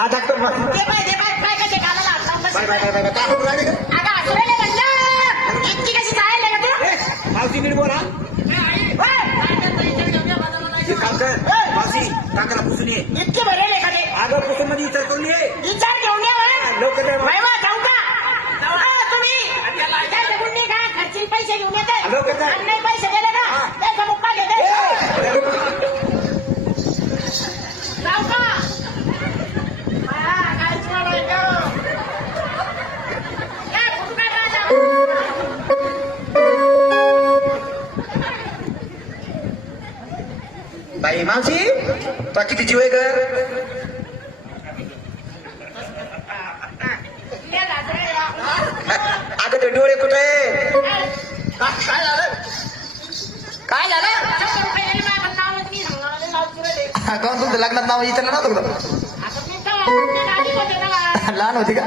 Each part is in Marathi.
हा डॉक्टर ते पाय कसे घालायला हात बाय बाय बाय बाय काय होऊन राहिली? अगं असुराने म्हणलं इतकी कशी जायला का तू मावशी नीट बोला. एक काम कर मावशी काकाला पुसून ये. इतके भरेल एखादे अगं पुसून मध्ये इतर करून ये. विचार घेऊन ये लवकर ये. वा जाऊ का तुम्ही त्या दगडूंनी का खर्चील पैसे घेऊन येते लवकर जा. आणि नाही पैसे गेले ना त्याचा मुक्का घेते जाऊ का काहीच नाही बाई मावशी तो किती जीव आहे ग? अगं ते डोळे कुठे? काय झालं काय झालं? काऊन तुमच्या लग्नात नाव विचारलं नव्हतं का? लहान होती का?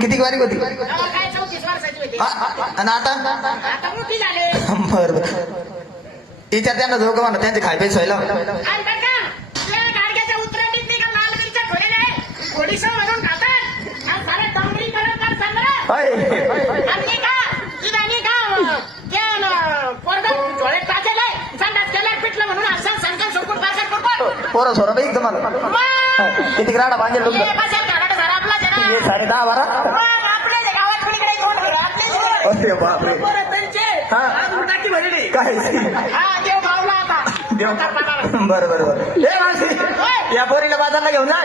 किती बारीक होती? आणि आता बर बर विचार त्यांना जो का म्हणा त्यांचे खाय पैसे व्हायला पोरं सोरा बाई तुम्हाला किती राडा बांधेल तुमचं हे 10:30 अरे बापरे काय बरं बरं बरं या पोरीला बाजारला घेऊन जा.